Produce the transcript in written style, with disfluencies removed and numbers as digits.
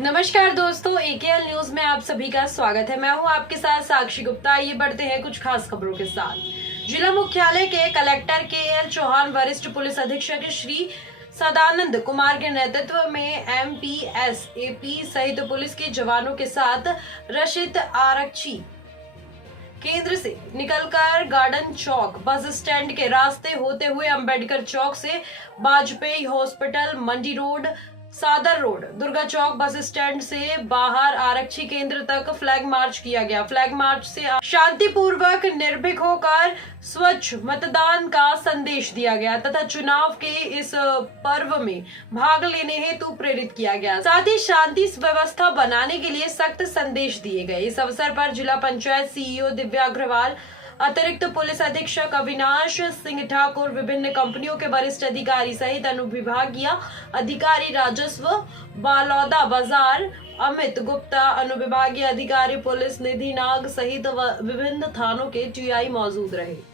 नमस्कार दोस्तों, एकेएल न्यूज में आप सभी का स्वागत है। मैं हूं आपके साथ साक्षी गुप्ता। आइए बढ़ते हैं कुछ खास खबरों के साथ। जिला मुख्यालय के कलेक्टर केएल चौहान, वरिष्ठ पुलिस अधीक्षक श्री सदानंद कुमार के नेतृत्व में एमपीएस, एपी सहित पुलिस के जवानों के साथ रक्षित आरक्षी केंद्र से निकलकर गार्डन चौक बस स्टैंड के रास्ते होते हुए अंबेडकर चौक से वाजपेयी हॉस्पिटल, मंडी रोड, सादर road, Durga Chowk bus stand से बाहर आरक्षी केंद्र तक फ्लैग मार्च किया गया। फ्लैग मार्च से शांतिपूर्वक निर्भीक होकर स्वच्छ मतदान का संदेश दिया गया तथा चुनाव के इस पर्व में भाग लेने हेतु प्रेरित किया गया। साथ ही शांति व्यवस्था बनाने के लिए सख्त संदेश दिए गए। इस अवसर पर जिला पंचायत सीईओ दिव्या अग्रवाल, अतिरिक्त पुलिस अधीक्षक अविनाश सिंह ठाकुर, विभिन्न कंपनियों के वरिष्ठ अधिकारी सहित अनुविभागीय अधिकारी, राजस्व, बालौदा बाजार, अमित गुप्ता, अनुविभागीय अधिकारी, पुलिस निधि नाग सहित विभिन्न थानों के टीआई मौजूद रहे।